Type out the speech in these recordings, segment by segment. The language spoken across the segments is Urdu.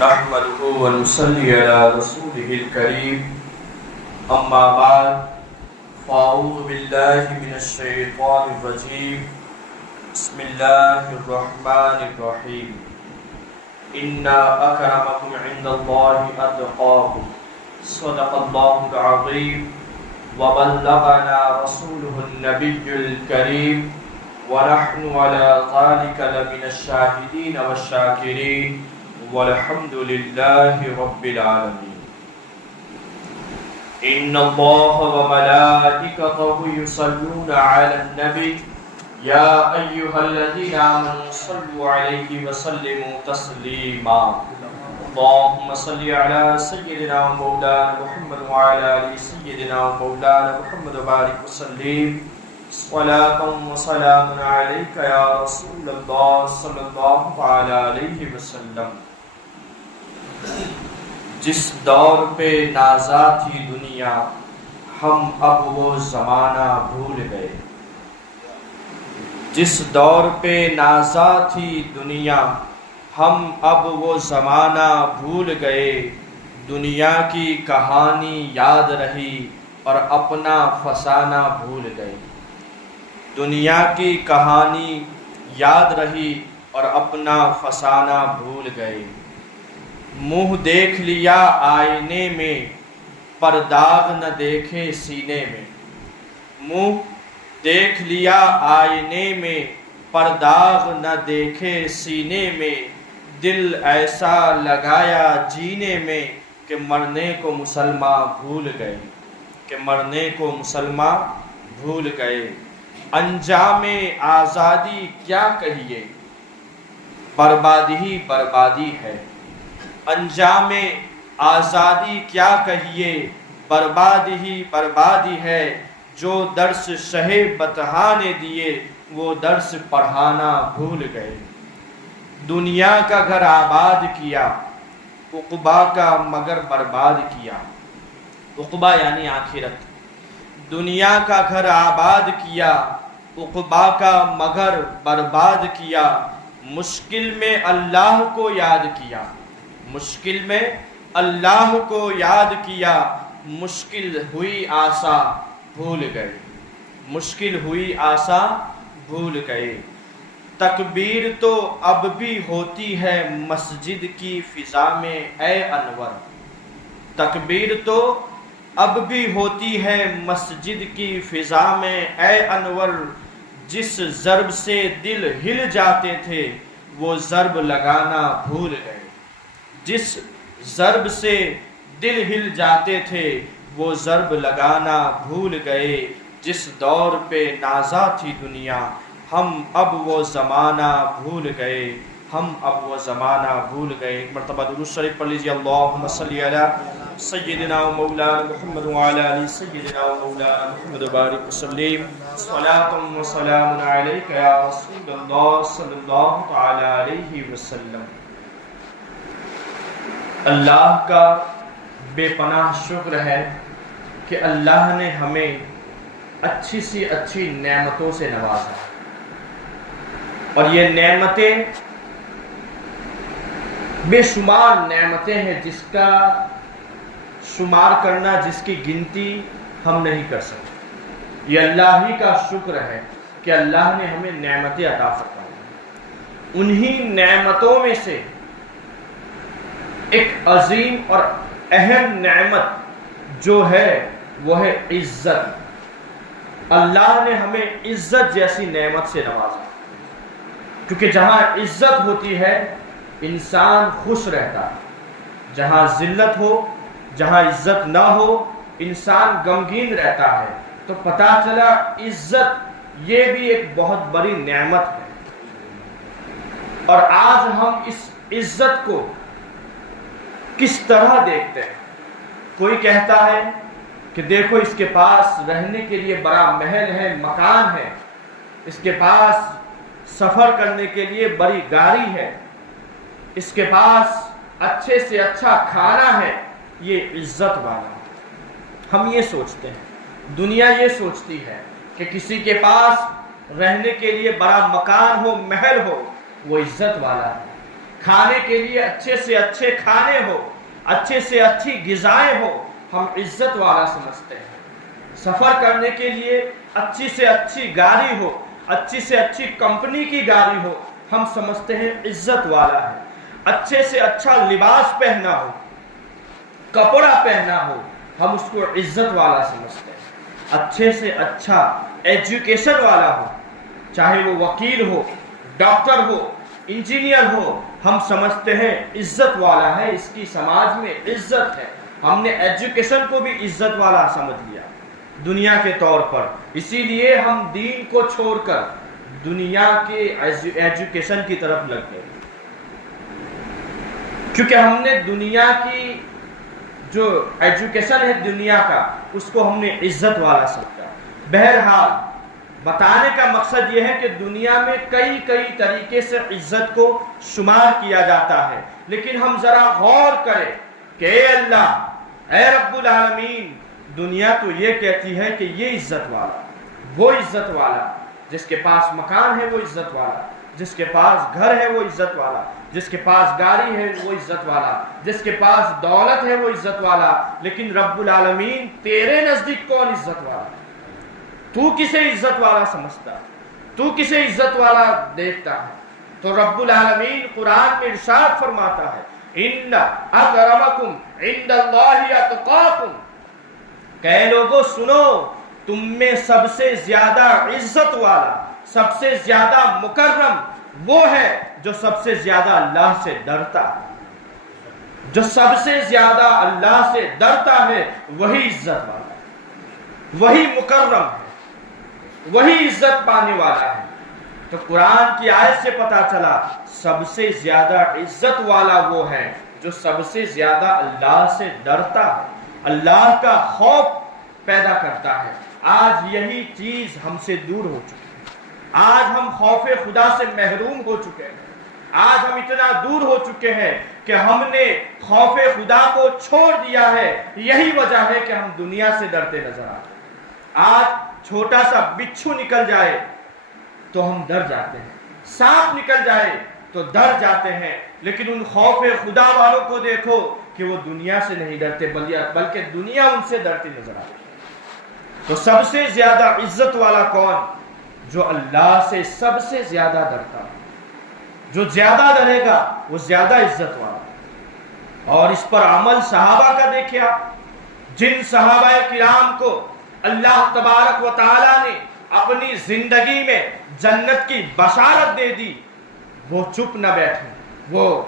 نحمده ونصلي على رسوله الكريم اما بعد فاعوذ بالله من الشيطان الرجيم بسم الله الرحمن الرحيم ان اکرمکم عند اللہ اتقاکم صدق اللہ العظیم وبلغنا رسوله النبي الكريم ونحن على ذلك لمن الشاهدين والشاكرين والحمد لله رب العالمين ان الله وملائكته يصلون على النبي يا ايها الذين آمنوا صلوا عليه وسلموا تسليما اللهم صل على سيدنا ومولانا محمد وعلى ال سيدنا ومولانا محمد وبارك وسلم صلاة وسلام عليك يا رسول الله صلى الله عليه وسلم. جس دور پہ نازا تھی دنیا ہم اب وہ زمانہ بھول گئے. جس دور پہ نازا تھی دنیا ہم اب وہ زمانہ بھول گئے. دنیا کی کہانی یاد رہی اور اپنا فسانہ بھول گئے. دنیا کی کہانی یاد رہی اور اپنا فسانہ بھول گئے. منہ دیکھ لیا آئینے میں پر داغ نہ دیکھے سینے میں. منہ دیکھ لیا آئینے میں پر داغ نہ دیکھے سینے میں. دل ایسا لگایا جینے میں کہ مرنے کو مسلمان بھول گئے. کہ مرنے کو مسلمان بھول گئے. انجام آزادی کیا کہیے بربادی ہی بربادی ہے. انجام آزادی کیا کہیے بربادی ہی بربادی ہے. جو درس شہ بطحا نے دیے وہ درس پڑھانا بھول گئے. دنیا کا گھر آباد کیا عقبا کا مگر برباد کیا. عقبا یعنی آخرت. دنیا کا گھر آباد کیا عقبا کا مگر برباد کیا. مشکل میں اللہ کو یاد کیا. مشکل میں اللہ کو یاد کیا. مشکل ہوئی آسا بھول گئے. مشکل ہوئی آسا بھول گئے. تکبیر تو اب بھی ہوتی ہے مسجد کی فضا میں اے انور. تکبیر تو اب بھی ہوتی ہے مسجد کی فضا میں اے انور. جس ضرب سے دل ہل جاتے تھے وہ ضرب لگانا بھول گئے. جس ضرب سے دل ہل جاتے تھے وہ ضرب لگانا بھول گئے. جس دور پہ نازا تھی دنیا ہم اب وہ زمانہ بھول گئے. ہم اب وہ زمانہ بھول گئے. ایک مرتبہ درود شریف پڑھ لیجیے. اللہم صلی علی سیدنا و مولانا محمد وعلی آل سیدنا و مولانا محمد وبارک وسلم. صلاة و سلام علیک یا رسول اللہ صلی اللہ تعالی علیہ وسلم. اللہ کا بے پناہ شکر ہے کہ اللہ نے ہمیں اچھی سی اچھی نعمتوں سے نوازا. اور یہ نعمتیں بے شمار نعمتیں ہیں جس کا شمار کرنا جس کی گنتی ہم نہیں کر سکتے. یہ اللہ ہی کا شکر ہے کہ اللہ نے ہمیں نعمتیں عطا فرمائی. انہی نعمتوں میں سے ایک عظیم اور اہم نعمت جو ہے وہ ہے عزت. اللہ نے ہمیں عزت جیسی نعمت سے نوازا. کیونکہ جہاں عزت ہوتی ہے انسان خوش رہتا ہے. جہاں ذلت ہو جہاں عزت نہ ہو انسان غمگین رہتا ہے. تو پتہ چلا عزت یہ بھی ایک بہت بڑی نعمت ہے. اور آج ہم اس عزت کو کس طرح دیکھتے ہیں. کوئی کہتا ہے کہ دیکھو اس کے پاس رہنے کے لیے بڑا محل ہے مکان ہے. اس کے پاس سفر کرنے کے لیے بڑی گاڑی ہے. اس کے پاس اچھے سے اچھا کھانا ہے. یہ عزت والا. ہم یہ سوچتے ہیں. دنیا یہ سوچتی ہے کہ کسی کے پاس رہنے کے لیے بڑا مکان ہو محل ہو وہ عزت والا ہے. کھانے کے لیے اچھے سے اچھے کھانے ہو، اچھے سے اچھی غذائیں ہو، ہم عزت والا سمجھتے ہیں۔ سفر کرنے کے لیے اچھی سے اچھی گاڑی ہو، اچھی سے اچھی کمپنی کی گاڑی ہو، ہم سمجھتے ہیں عزت والا ہے۔ اچھے سے اچھا لباس پہننا ہو، کپڑا پہننا ہو، ہم اس کو عزت والا سمجھتے ہیں۔ اچھے سے اچھا ایجوکیشن والا ہو، چاہے وہ وکیل ہو، ڈاکٹر ہو، انجینئر ہو، ہم سمجھتے ہیں عزت والا ہے، اس کی سماج میں عزت ہے۔ ہم نے ایجوکیشن کو بھی عزت والا سمجھ لیا دنیا کے طور پر، اسی لیے ہم دین کو چھوڑ کر دنیا کے ایجوکیشن کی طرف لگ گئے، کیونکہ ہم نے دنیا کی جو ایجوکیشن ہے دنیا کا، اس کو ہم نے عزت والا سمجھا۔ بہرحال بتانے کا مقصد یہ ہے کہ دنیا میں کئی طریقے سے عزت کو شمار کیا جاتا ہے، لیکن ہم ذرا غور کریں کہ اے اللہ، اے رب العالمین، دنیا تو یہ کہتی ہے کہ یہ عزت والا، وہ عزت والا، جس کے پاس مکان ہے وہ عزت والا، جس کے پاس گھر ہے وہ عزت والا، جس کے پاس گاڑی ہے وہ عزت والا، جس کے پاس دولت ہے وہ عزت والا، لیکن رب العالمین تیرے نزدیک کون عزت والا؟ تو کسے عزت والا سمجھتا ہے؟ تو کسے عزت والا دیکھتا ہے؟ تو رب العالمین قرآن میں ارشاد فرماتا ہے ان اکرمکم عند اللہ اتقاکم، کہ لوگوں سنو، تم میں سب سے زیادہ عزت والا، سب سے زیادہ مکرم وہ ہے جو سب سے زیادہ اللہ سے ڈرتا ہے۔ جو سب سے زیادہ اللہ سے ڈرتا ہے وہی عزت والا ہے، وہی مکرم ہے، وہی عزت پانے والا ہے۔ تو قرآن کی آیت سے پتا چلا سب سے زیادہ عزت والا وہ ہے جو سب سے زیادہ اللہ سے ڈرتا ہے، اللہ کا خوف پیدا کرتا ہے۔ آج یہی چیز ہم سے دور ہو چکی ہے، آج ہم خوف خدا سے محروم ہو چکے ہیں، آج ہم اتنا دور ہو چکے ہیں کہ ہم نے خوف خدا کو چھوڑ دیا ہے۔ یہی وجہ ہے کہ ہم دنیا سے ڈرتے نظر آتے ہیں۔ آج چھوٹا سا بچھو نکل جائے تو ہم ڈر جاتے ہیں، سانپ نکل جائے تو ڈر جاتے ہیں، لیکن ان خوف خدا والوں کو دیکھو کہ وہ دنیا سے نہیں ڈرتے بلکہ دنیا ان سے ڈرتی نظر آتی ہے۔ تو سب سے زیادہ عزت والا کون؟ جو اللہ سے سب سے زیادہ ڈرتا ہے، جو زیادہ ڈرے گا وہ زیادہ عزت والا۔ اور اس پر عمل صحابہ کا دیکھیں آپ، جن صحابہ کرام کو اللہ تبارک و تعالی نے اپنی زندگی میں جنت کی بشارت دے دی، وہ چپ نہ بیٹھے، وہ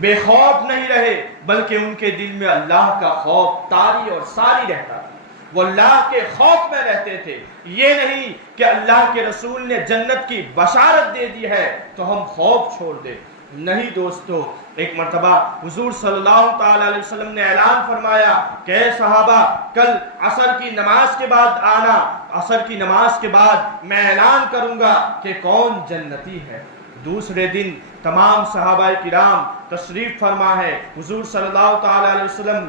بے خوف نہیں رہے، بلکہ ان کے دل میں اللہ کا خوف طاری اور ساری رہتا تھا۔ وہ اللہ کے خوف میں رہتے تھے۔ یہ نہیں کہ اللہ کے رسول نے جنت کی بشارت دے دی ہے تو ہم خوف چھوڑ دیں، نہیں دوستو۔ ایک مرتبہ حضور صلی اللہ تعالی علیہ وسلم نے اعلان فرمایا کہ اے صحابہ، کل عصر کی نماز کے بعد آنا، عصر کی نماز کے بعد میں اعلان کروں گا کہ کون جنتی ہے۔ دوسرے دن تمام صحابہ کرام تشریف فرما ہے، حضور صلی اللہ تعالی علیہ وسلم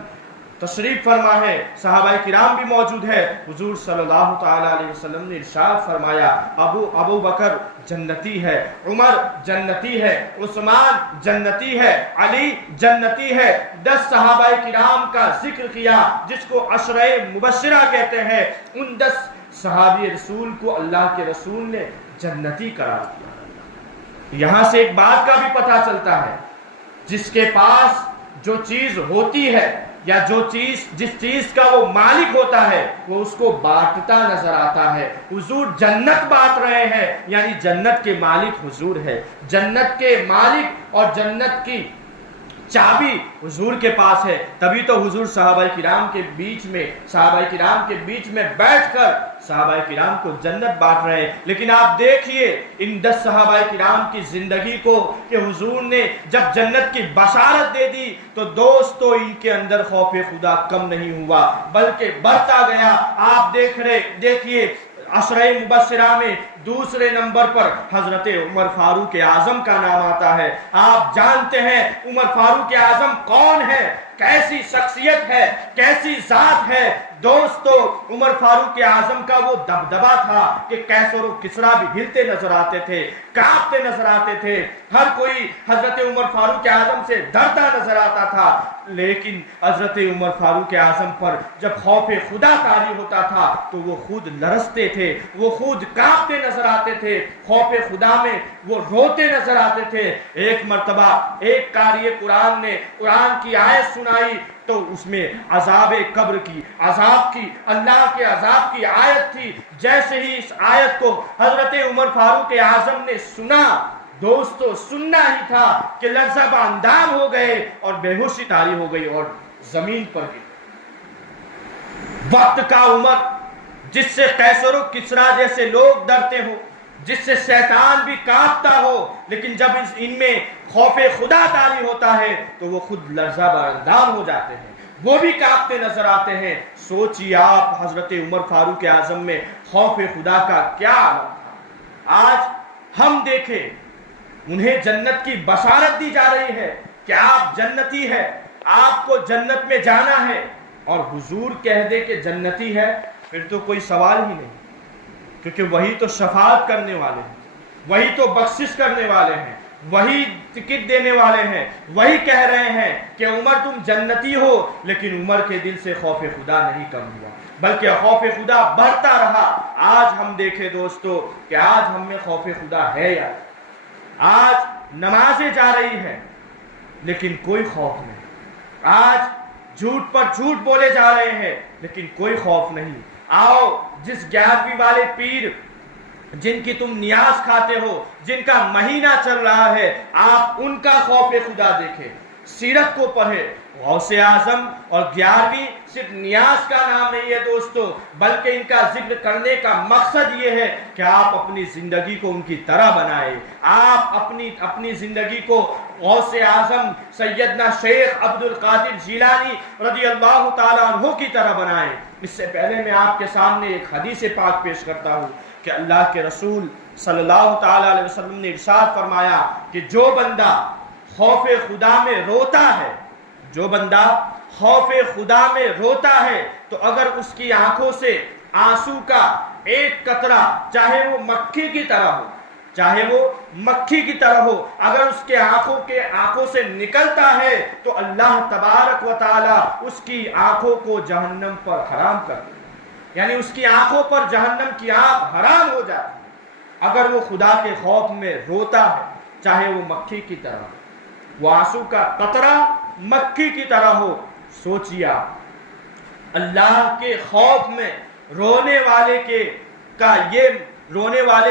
تشریف فرما ہے، صحابہ کرام بھی موجود ہے۔ حضور صلی اللہ تعالی علیہ وسلم نے ارشاد فرمایا ابو بکر جنتی ہے، عمر جنتی ہے، عثمان جنتی ہے، علی جنتی ہے۔ 10 صحابہ کرام کا ذکر کیا جس کو عشرہ مبشرہ کہتے ہیں۔ ان 10 صحابی رسول کو اللہ کے رسول نے جنتی قرار دیا۔ یہاں سے ایک بات کا بھی پتہ چلتا ہے، جس کے پاس جو چیز ہوتی ہے یا جس چیز کا وہ مالک ہوتا ہے وہ اس کو بانٹتا نظر آتا ہے۔ حضور جنت بانٹ رہے ہیں، یعنی جنت کے مالک حضور ہے، جنت کے مالک اور جنت کی چابی حضور کے پاس ہے۔ تبھی تو حضور صحابہ کرام کے بیچ میں بیٹھ کر صحابہ کرام کو جنت بانٹ رہے ہیں۔ لیکن آپ دیکھیے ان 10 صحابہ کرام کی زندگی کو کہ حضور نے جب جنت کی بشارت دے دی تو دوستو ان کے اندر خوف خدا کم نہیں ہوا بلکہ بڑھتا گیا۔ آپ دیکھیے عشرہ مبشرہ میں دوسرے نمبر پر حضرت عمر فاروق اعظم کا نام آتا ہے۔ آپ جانتے ہیں عمر فاروق اعظم کون ہے، کیسی شخصیت ہے، کیسی ذات ہے۔ دوستو عمر فاروق اعظم کا وہ دبدبا تھا کہ کیسر و کسریٰ بھی ہلتے نظر آتے تھے، کانپتے نظر آتے تھے، ہر کوئی حضرت عمر فاروق اعظم سے ڈرتا نظر آتا تھا۔ لیکن حضرت عمر فاروق اعظم پر جب خوف خدا طاری ہوتا تھا تو وہ خود لرزتے تھے، وہ خود کانپتے نظر آتے تھے، خوف خدا میں وہ روتے نظر آتے تھے۔ ایک مرتبہ ایک قاری قرآن نے قرآن کی آیت سنائی تو اس میں عذاب قبر کی، عذاب کی، اللہ کے عذاب کی آیت تھی۔ جیسے ہی اس آیت کو حضرت عمر فاروق اعظم نے سنا، دوستو سننا ہی تھا کہ لرزہ باندام ہو گئے اور بے ہوشی طاری ہو گئی اور زمین پر گئے۔ وقت کا عمر جس سے قیصر و کسریٰ جیسے لوگ ڈرتے ہو، جس سے شیطان بھی کانپتا ہو، لیکن جب ان میں خوف خدا طاری ہوتا ہے تو وہ خود لرزہ باندام ہو جاتے ہیں، وہ بھی کانپتے نظر آتے ہیں۔ سوچیے آپ حضرت عمر فاروق اعظم میں خوف خدا کا کیا عالم تھا۔ آج ہم دیکھیں انہیں جنت کی بشارت دی جا رہی ہے کہ آپ جنتی ہے، آپ کو جنت میں جانا ہے، اور حضور کہہ دے کہ جنتی ہے، پھر تو کوئی سوال ہی نہیں، کیونکہ وہی تو شفاعت کرنے والے ہیں، وہی تو بخشش کرنے والے ہیں، وہی ٹکٹ دینے والے ہیں، وہی کہہ رہے ہیں کہ عمر تم جنتی ہو، لیکن عمر کے دل سے خوف خدا نہیں کم ہوا بلکہ خوف خدا بڑھتا رہا۔ آج ہم دیکھیں دوستو کہ آج ہم میں خوف خدا ہے یا آج نمازیں جا رہی ہیں لیکن کوئی خوف نہیں، آج جھوٹ پر جھوٹ بولے جا رہے ہیں لیکن کوئی خوف نہیں۔ آؤ جس 11ویں والے پیر جن کی تم نیاز کھاتے ہو، جن کا مہینہ چل رہا ہے، آپ ان کا خوف خدا دیکھیں، سیرت کو پڑھیں۔ غوث اعظم اور 11ویں صرف نیاز کا نام نہیں ہے دوستو، بلکہ ان کا ذکر کرنے کا مقصد یہ ہے کہ آپ اپنی زندگی کو ان کی طرح بنائیں، آپ اپنی زندگی کو غوث اعظم سیدنا شیخ عبد القادر جیلانی رضی اللہ تعالیٰ عنہ کی طرح بنائیں۔ اس سے پہلے میں آپ کے سامنے ایک حدیث پاک پیش کرتا ہوں کہ اللہ کے رسول صلی اللہ تعالیٰ علیہ وسلم نے ارشاد فرمایا کہ جو بندہ خوف خدا میں روتا ہے، جو بندہ خوف خدا میں روتا ہے تو اگر اس کی آنکھوں سے آنسو کا ایک قطرہ، چاہے وہ مکھی کی طرح ہو، چاہے وہ مکھی کی طرح ہو، اگر اس کے آنکھوں سے نکلتا ہے تو اللہ تبارک و تعالی اس کی آنکھوں کو جہنم پر حرام کر دے، یعنی اس کی آنکھوں پر جہنم کی آنکھ حرام ہو جاتی ہے اگر وہ خدا کے خوف میں روتا ہے، چاہے وہ مکھی کی طرح ہو، وہ آنسو کا قطرہ مکھی کی طرح ہو۔ سوچیے اللہ کے خوف میں رونے والے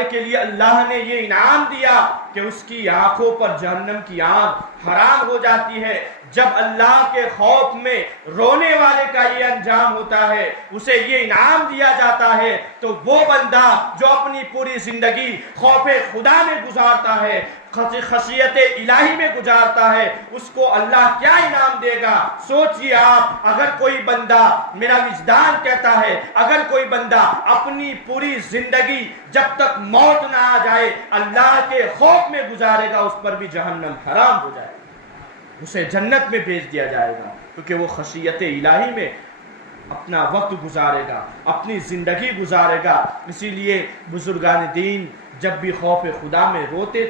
کے لیے اللہ نے یہ انعام دیا کہ اس کی آنکھوں پر جہنم کی آنکھ حرام ہو جاتی ہے۔ جب اللہ کے خوف میں رونے والے کا یہ انجام ہوتا ہے، اسے یہ انعام دیا جاتا ہے، تو وہ بندہ جو اپنی پوری زندگی خوف خدا میں گزارتا ہے، خشیت الہی میں گزارتا ہے، اس کو اللہ کیا انعام دے گا۔ سوچئے آپ، اگر کوئی بندہ، میرا وجدان کہتا ہے، اگر کوئی بندہ اپنی پوری زندگی جب تک موت نہ آ جائے اللہ کے خوف میں گزارے گا، اس پر بھی جہنم حرام ہو جائے گا، اسے جنت میں بھیج دیا جائے گا، کیونکہ وہ خشیت الہی میں اپنا وقت گزارے گا، اپنی زندگی گزارے گا۔ اسی لیے بزرگان دین جب بھی خوف خدا میں روتے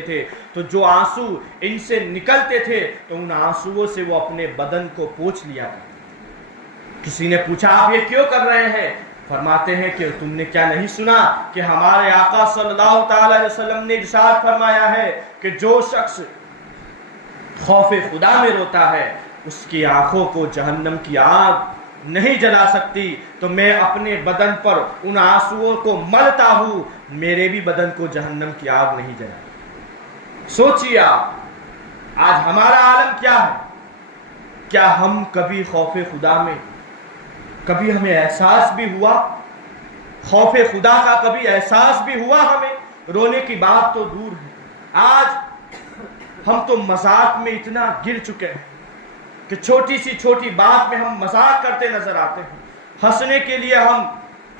تھے تو جو آنسو ان سے نکلتے تھے تو ان آنسوؤں سے وہ اپنے بدن کو پوچھ لیا کرتے۔ کسی نے پوچھا آپ یہ کیوں کر رہے ہیں؟ فرماتے ہیں کہ تم نے کیا نہیں سنا کہ ہمارے آقا صلی اللہ تعالی علیہ وسلم نے ارشاد فرمایا ہے کہ جو شخص خوف خدا میں روتا ہے اس کی آنکھوں کو جہنم کی آگ نہیں جلا سکتی، تو میں اپنے بدن پر ان آنسوؤں کو ملتا ہوں، میرے بھی بدن کو جہنم کی آگ نہیں جلا۔ سوچئے آج ہمارا عالم کیا ہے؟ کیا ہم کبھی خوف خدا میں، کبھی ہمیں احساس بھی ہوا خوف خدا کا، کبھی احساس بھی ہوا ہمیں؟ رونے کی بات تو دور ہے، آج ہم تو مذاق میں اتنا گر چکے ہیں کہ چھوٹی سی چھوٹی بات میں ہم مذاق کرتے نظر آتے ہیں، ہنسنے کے لیے ہم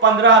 15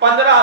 15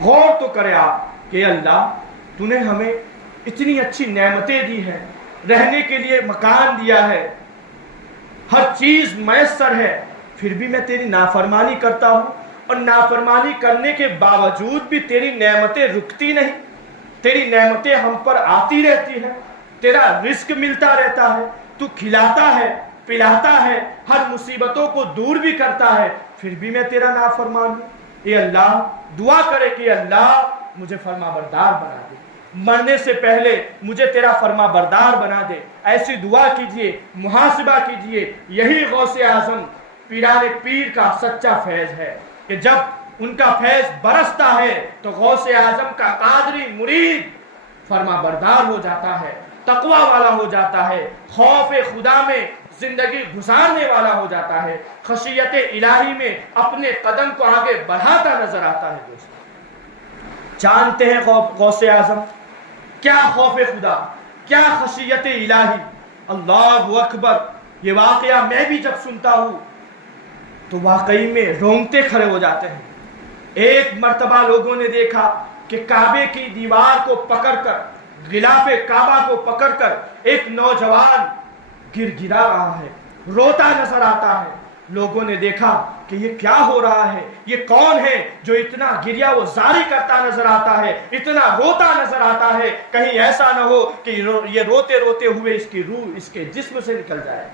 غور تو کرے آپ کہ اللہ تو نے ہمیں اتنی اچھی نعمتیں دی ہیں، رہنے کے لیے مکان دیا ہے، ہر چیز میسر ہے، پھر بھی میں تیری نافرمانی کرتا ہوں، اور نافرمانی کرنے کے باوجود بھی تیری نعمتیں رکتی نہیں، تیری نعمتیں ہم پر آتی رہتی ہیں، تیرا رزق ملتا رہتا ہے، تو کھلاتا ہے، پلاتا ہے، ہر مصیبتوں کو دور بھی کرتا ہے، پھر بھی میں تیرا نافرمان ہوں۔ اے اللہ، دعا کرے کہ اللہ مجھے فرما بردار بنا دے، مرنے سے پہلے مجھے تیرا فرما بردار بنا دے۔ ایسی دعا کیجئے، محاسبہ کیجئے۔ یہی غوث اعظم پیران پیر کا سچا فیض ہے کہ جب ان کا فیض برستا ہے تو غوث اعظم کا قادری مرید فرما بردار ہو جاتا ہے، تقوی والا ہو جاتا ہے، خوف خدا میں زندگی گزارنے والا ہو جاتا ہے، خشیت الہی میں اپنے قدم کو آگے بڑھاتا نظر آتا ہے۔ دوست جانتے ہیں غوث اعظم کیا خوف خدا، کیا خشیت الہی، اللہ اکبر۔ یہ واقعہ میں بھی جب سنتا ہوں تو واقعی میں رونگٹے کھڑے ہو جاتے ہیں۔ ایک مرتبہ لوگوں نے دیکھا کہ کعبے کی دیوار کو پکڑ کر، غلاف کعبہ کو پکڑ کر ایک نوجوان گر گرا رہا ہے، روتا نظر آتا ہے۔ لوگوں نے دیکھا کہ یہ کیا ہو رہا ہے، یہ کون ہے جو اتنا گریا وہ زاری کرتا نظر آتا ہے، اتنا روتا نظر آتا ہے، کہیں ایسا نہ ہو کہ یہ روتے روتے ہوئے اس کی روح اس کے جسم سے نکل جائے۔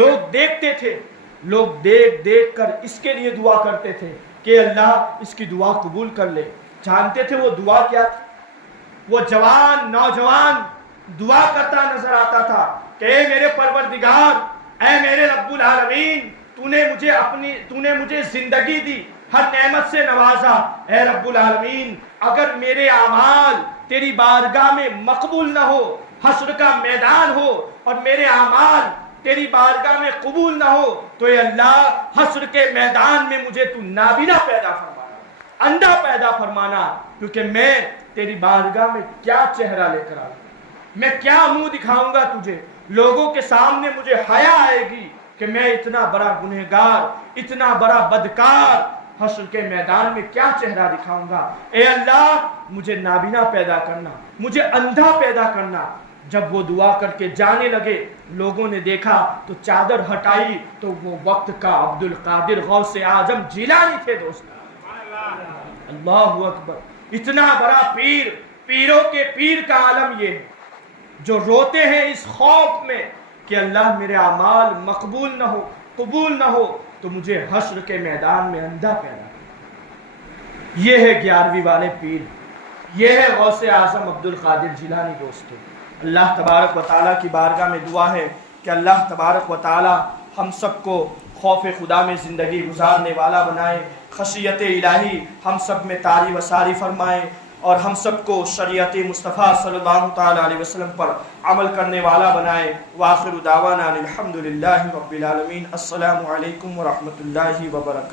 لوگ دیکھتے تھے، لوگ دیکھ دیکھ کر اس کے لیے دعا کرتے تھے کہ اللہ اس کی دعا قبول کر لے۔ جانتے تھے وہ دعا کیا تھی؟ وہ جوان نوجوان دعا کرتا نظر آتا تھا کہ اے میرے پروردگار، اے میرے رب العالمین، تو نے مجھے زندگی دی، ہر نعمت سے نوازا۔ اے رب العالمین، اگر میرے اعمال تیری بارگاہ میں مقبول نہ ہو، حشر کا میدان ہو اور میرے اعمال تیری بارگاہ میں قبول نہ ہو تو اے اللہ حشر کے میدان میں مجھے تو نابینا پیدا فرمانا، اندھا پیدا فرمانا، کیونکہ میں تیری بارگاہ میں کیا چہرہ لے کر آؤں، میں کیا منہ دکھاؤں گا تجھے، لوگوں کے سامنے مجھے حیا آئے گی کہ میں اتنا بڑا گنہگار، اتنا بڑا بدکار حشر کے میدان میں کیا چہرہ دکھاؤں گا۔ اے اللہ مجھے نابینا پیدا کرنا، مجھے اندھا پیدا کرنا۔ جب وہ دعا کر کے جانے لگے، لوگوں نے دیکھا تو چادر ہٹائی تو وہ وقت کا عبد القادر غوث اعظم جیلانی تھے۔ دوست اللہ اکبر، اتنا بڑا پیر، پیروں کے پیر کا عالم یہ ہے جو روتے ہیں اس خوف میں کہ اللہ میرے اعمال مقبول نہ ہو، قبول نہ ہو تو مجھے حشر کے میدان میں اندھا پیدا کر۔ یہ ہے 11ویں والے پیر، یہ ہے غوث اعظم عبد القادر جیلانی۔ دوستو اللہ تبارک و تعالیٰ کی بارگاہ میں دعا ہے کہ اللہ تبارک و تعالیٰ ہم سب کو خوف خدا میں زندگی گزارنے والا بنائے، خشیت الہی ہم سب میں طاری و ساری فرمائے، اور ہم سب کو شریعت مصطفیٰ صلی اللہ تعالیٰ علیہ وسلم پر عمل کرنے والا بنائے۔ وآخر دعوانا الحمدللہ رب العالمین۔ السلام علیکم ورحمۃ اللہ وبرکاتہ۔